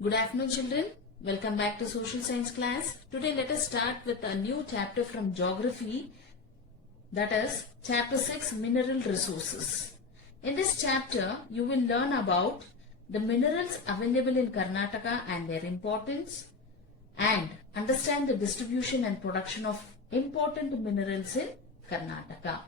Good afternoon, children. Welcome back to social science class. Today let us start with a new chapter from geography, that is chapter 6, mineral resources. In this chapter you will learn about the minerals available in Karnataka and their importance, and understand the distribution and production of important minerals in Karnataka.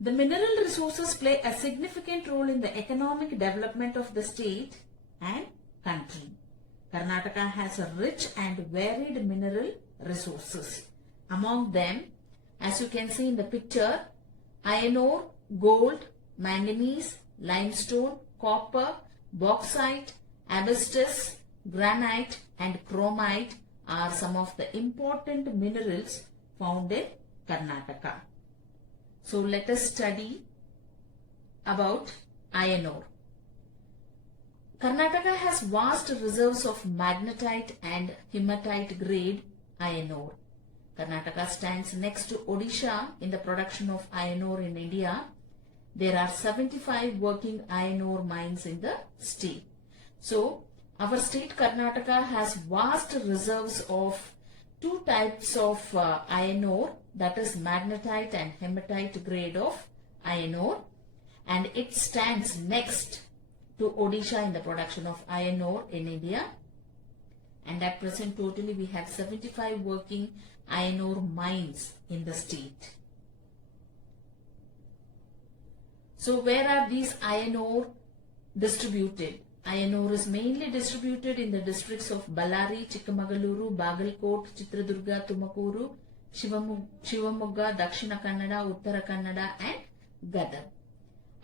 The mineral resources play a significant role in the economic development of the state and country. Karnataka has a rich and varied mineral resources. Among them, as you can see in the picture, iron ore, gold, manganese, limestone, copper, bauxite, asbestos, granite and chromite are some of the important minerals found in Karnataka. So let us study about iron ore. Karnataka has vast reserves of magnetite and hematite grade iron ore. Karnataka stands next to Odisha in the production of iron ore in India. There are 75 working iron ore mines in the state. So our state Karnataka has vast reserves of two types of iron ore, that is magnetite and hematite grade of iron ore, and it stands next to Odisha in the production of iron ore in India. And at present totally we have 75 working iron ore mines in the state. So where are these iron ore distributed? Iron ore is mainly distributed in the districts of Ballari, Chikmagaluru, Bagalkot, Chitradurga, Tumakuru, Shivamogga, Dakshina Kannada, Uttara Kannada and Gadag.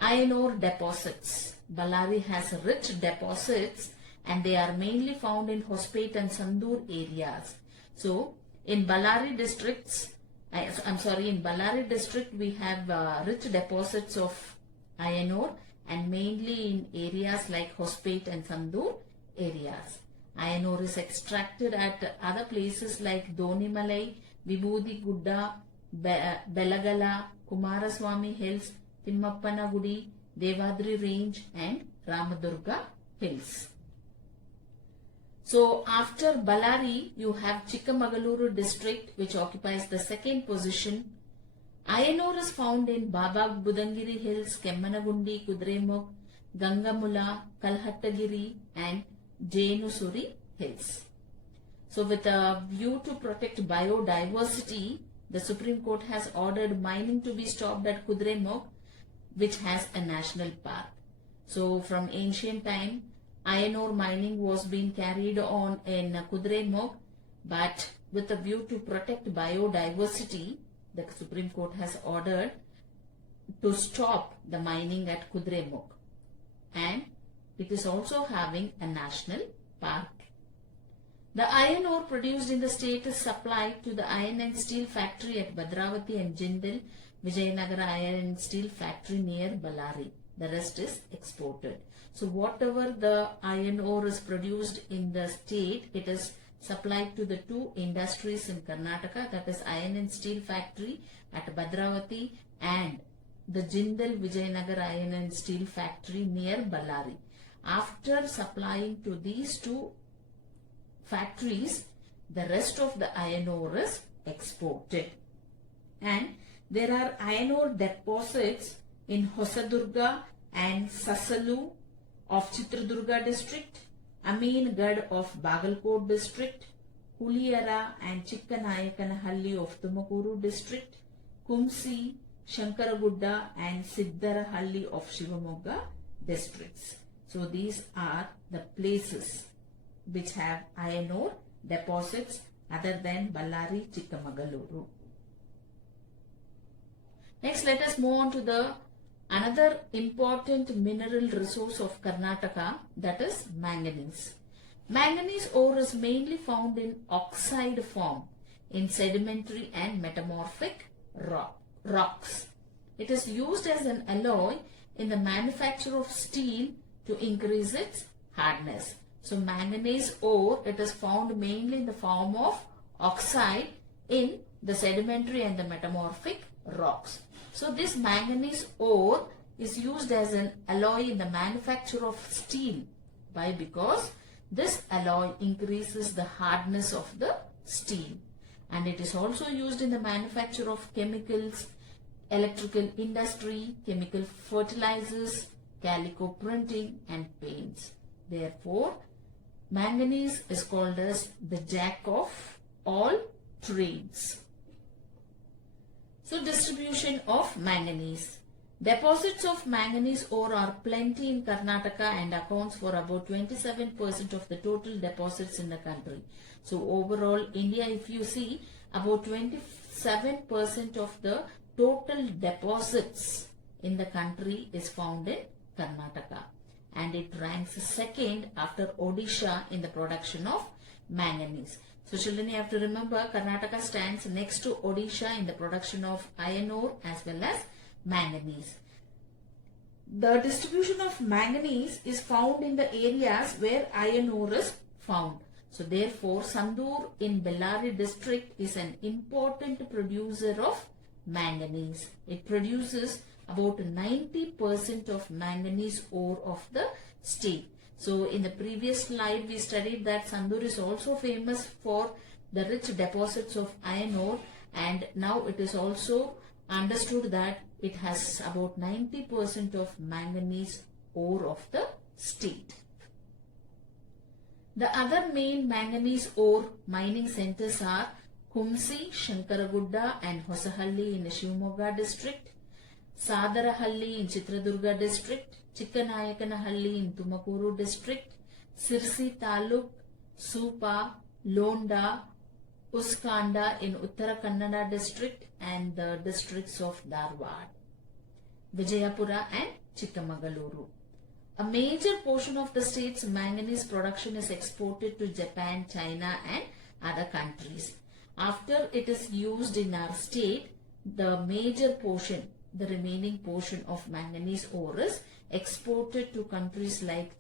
Iron ore deposits. Ballari has rich deposits and they are mainly found in Hospet and Sandur areas. So in Ballari districts, in Ballari district we have rich deposits of iron ore and mainly in areas like Hospet and Sandur areas. Iron ore is extracted at other places like Donimalai, Vibhudi Gudda, Belagala, Kumaraswamy Hills, Timmappana Gudi, Devadri Range and Ramadurga Hills. So after Ballari you have Chikmagaluru district which occupies the second position. Iron ore is found in Babag Budangiri Hills, Kemmanagundi, Kudremukh, Gangamula, Kalhattagiri and Jenusuri Hills. So with a view to protect biodiversity, the Supreme Court has ordered mining to be stopped at Kudremukh, which has a national park. So from ancient time, iron ore mining was being carried on in Kudremukh, but with a view to protect biodiversity, the Supreme Court has ordered to stop the mining at Kudremukh, and it is also having a national park. The iron ore produced in the state is supplied to the iron and steel factory at Bhadravati and Jindal, Vijayanagara Iron and Steel Factory near Ballari. The rest is exported. So whatever the iron ore is produced in the state, it is supplied to the two industries in Karnataka, that is Iron and Steel Factory at Bhadravati and the Jindal Vijayanagara Iron and Steel Factory near Ballari. After supplying to these two factories, the rest of the iron ore is exported. And there are iron ore deposits in Hosadurga and Sasalu of Chitradurga district, Ameengarh of Bagalkot district, Huliyara and Chikkanayakkanahalli of Tumakuru district, Kumsi, Shankaragudda and Siddarahalli of Shivamogga districts. So these are the places which have iron ore deposits other than Ballari, Chikmagaluru. Next, let us move on to another important mineral resource of Karnataka, that is manganese. Manganese ore is mainly found in oxide form in sedimentary and metamorphic rocks. It is used as an alloy in the manufacture of steel to increase its hardness. So manganese ore, it is found mainly in the form of oxide in the sedimentary and the metamorphic rocks. So this manganese ore is used as an alloy in the manufacture of steel Why? Because this alloy increases the hardness of the steel, and it is also used in the manufacture of chemicals, electrical industry, chemical fertilizers, calico printing and paints. Therefore, manganese is called as the jack of all trades. So, distribution of manganese. Deposits of manganese ore are plenty in Karnataka and accounts for about 27% of the total deposits in the country. So, overall, India, if you see, about 27% of the total deposits in the country is found in Karnataka, and it ranks second after Odisha in the production of manganese. So children, you have to remember Karnataka stands next to Odisha in the production of iron ore as well as manganese. The distribution of manganese is found in the areas where iron ore is found. So therefore, Sandur in Bellary district is an important producer of manganese. It produces about 90% of manganese ore of the state. So in the previous slide we studied that Sandur is also famous for the rich deposits of iron ore, and now it is also understood that it has about 90% of manganese ore of the state. The other main manganese ore mining centers are Kumsi, Shankaragudda and Hosahalli in the Shivamogga district, Sadarahalli in Chitradurga district, Chikkanayakkanahalli in Tumakuru district, Sirsi Taluk, Supa, Londa, Uskanda in Uttara Kannada district and the districts of Dharwad, Vijayapura and Chikmagaluru. A major portion of the state's manganese production is exported to Japan, China and other countries. After it is used in our state, the major portion, the remaining portion of manganese ore is exported to countries like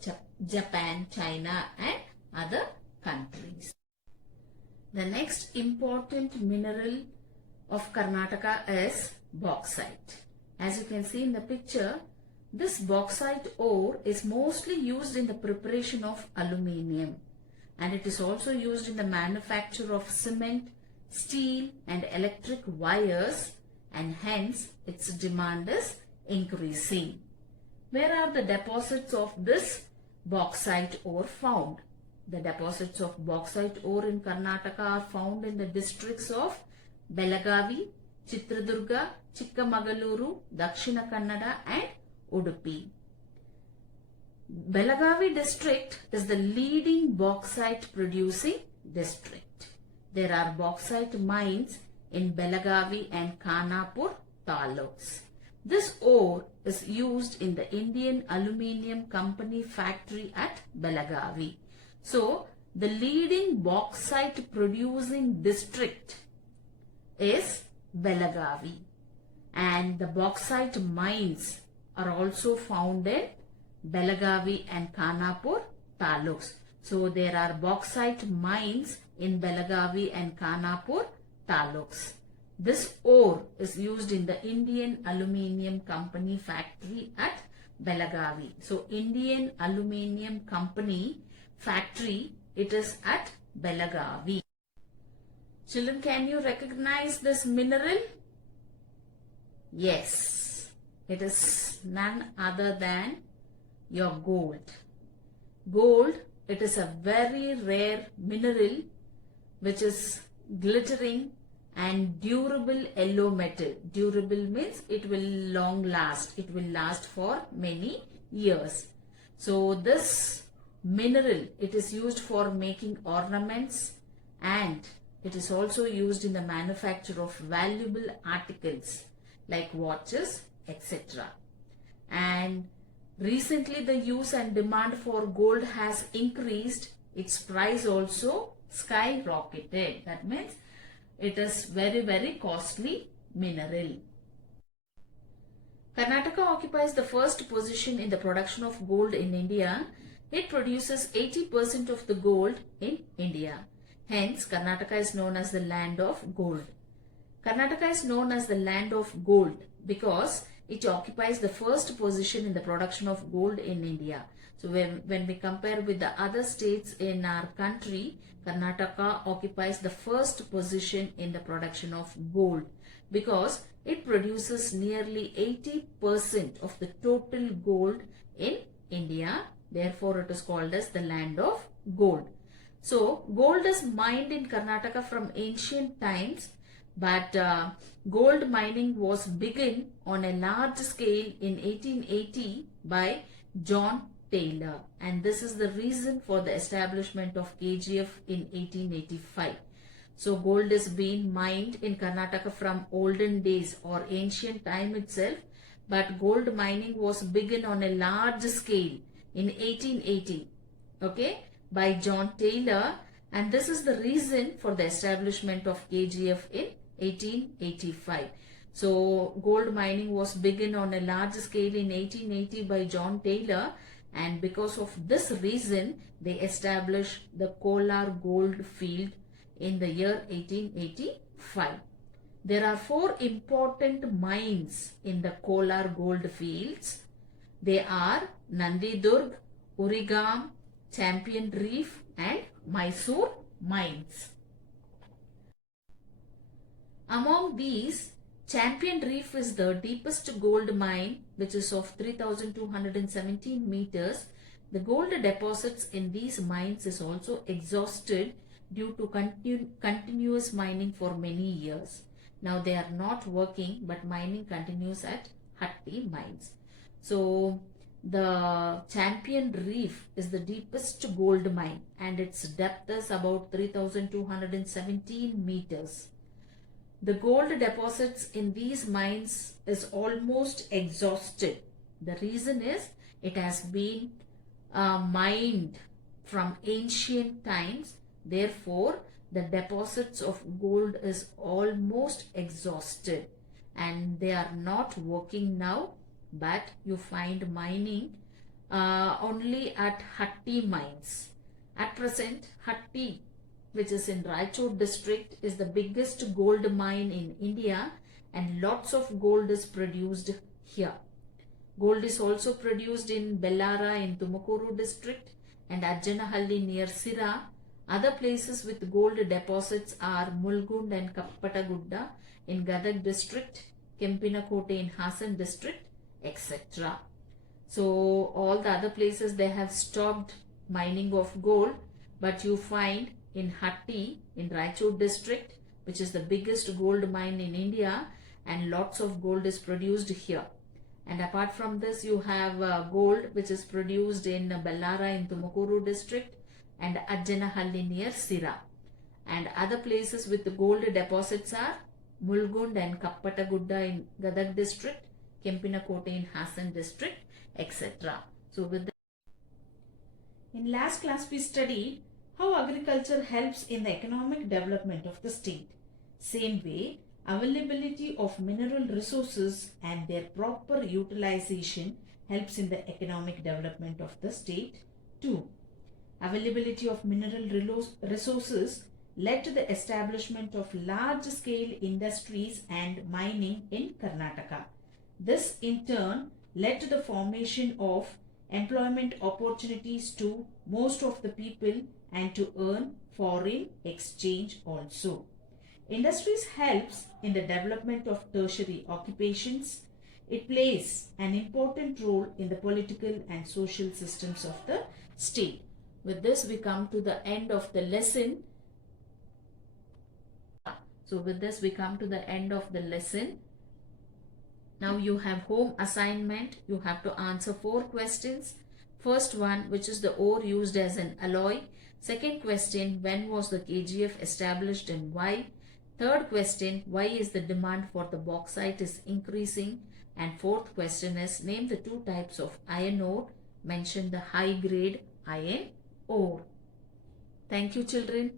Japan, China and other countries. The next important mineral of Karnataka is bauxite. As you can see in the picture, this bauxite ore is mostly used in the preparation of aluminium, and it is also used in the manufacture of cement, steel and electric wires, and hence its demand is increasing. Where are the deposits of this bauxite ore found? The deposits of bauxite ore in Karnataka are found in the districts of Belagavi, Chitradurga, Chikkamagaluru, Dakshina Kannada and Udupi. Belagavi district is the leading bauxite producing district. There are bauxite mines in Belagavi and Khanapur taluks. This ore is used in the Indian Aluminium Company factory at Belagavi. So, the leading bauxite producing district is Belagavi, and the bauxite mines are also found in Belagavi and Khanapur taluks. So, there are bauxite mines in Belagavi and Khanapur taluks. This ore is used in the Indian Aluminium Company factory at Belagavi. So, Indian Aluminium Company factory, it is at Belagavi. Children, can you recognize this mineral? Yes, it is none other than your gold. Gold, it is a very rare mineral which is glittering and durable yellow metal. Durable means it will long last. It will last for many years. So this mineral, it is used for making ornaments, and it is also used in the manufacture of valuable articles like watches, etc. And recently the use and demand for gold has increased. Its price also skyrocketed. That means it is very costly mineral. Karnataka occupies the first position in the production of gold in India. It produces 80% of the gold in India. Hence, Karnataka is known as the land of gold. Karnataka is known as the land of gold because it occupies the first position in the production of gold in India. So when we compare with the other states in our country, Karnataka occupies the first position in the production of gold because it produces nearly 80% of the total gold in India. Therefore, it is called as the land of gold. So, gold is mined in Karnataka from ancient times, but gold mining was begun on a large scale in 1880 by John Taylor, and this is the reason for the establishment of KGF in 1885. So gold is being mined in Karnataka from olden days or ancient time itself, but gold mining was begun on a large scale in 1880, okay, by John Taylor, and this is the reason for the establishment of KGF in 1885. So gold mining was begun on a large scale in 1880 by John Taylor, and because of this reason they established the Kolar gold field in the year 1885. There are 4 important mines in the Kolar gold fields. They are Nandidurg, Urigam, Champion Reef and Mysore mines. Among these, Champion Reef is the deepest gold mine, which is of 3,217 meters. The gold deposits in these mines is also exhausted due to continuous mining for many years. Now they are not working, but mining continues at Hatti mines. So the Champion Reef is the deepest gold mine and its depth is about 3,217 meters. The gold deposits in these mines is almost exhausted. The reason is it has been mined from ancient times. Therefore, the deposits of gold is almost exhausted and they are not working now, but you find mining only at Hatti mines. At present, Hatti, which is in Raichur district, is the biggest gold mine in India and lots of gold is produced here. Gold is also produced in Bellara in Tumakuru district and Ajjanahalli near Sira. Other places with gold deposits are Mulgund and Kappatagudda in Gadag district, Kempinakote in Hassan district, etc. So all the other places they have stopped mining of gold, but you find in Hatti in Raichur district, which is the biggest gold mine in India, and lots of gold is produced here. And apart from this, you have gold which is produced in Bellara in Tumakuru district and Ajjanahalli near Sira. And other places with the gold deposits are Mulgund and Kappatagudda in Gadag district, Kempinakote in Hassan district, etc. So with the in last class we studied how agriculture helps in the economic development of the state. Same way, availability of mineral resources and their proper utilization helps in the economic development of the state too. Availability of mineral resources led to the establishment of large-scale industries and mining in Karnataka. This in turn led to the formation of employment opportunities to most of the people and to earn foreign exchange also. Industries helps in the development of tertiary occupations. It plays an important role in the political and social systems of the state. With this we come to the end of the lesson. So with this we come to the end of the lesson. Now you have home assignment. You have to answer 4 questions. First one, which is the ore used as an alloy. Second question, when was the KGF established and why? Third question, why is the demand for the bauxite is increasing? And fourth question is, name the 2 types of iron ore. Mention the high grade iron ore. Thank you, children.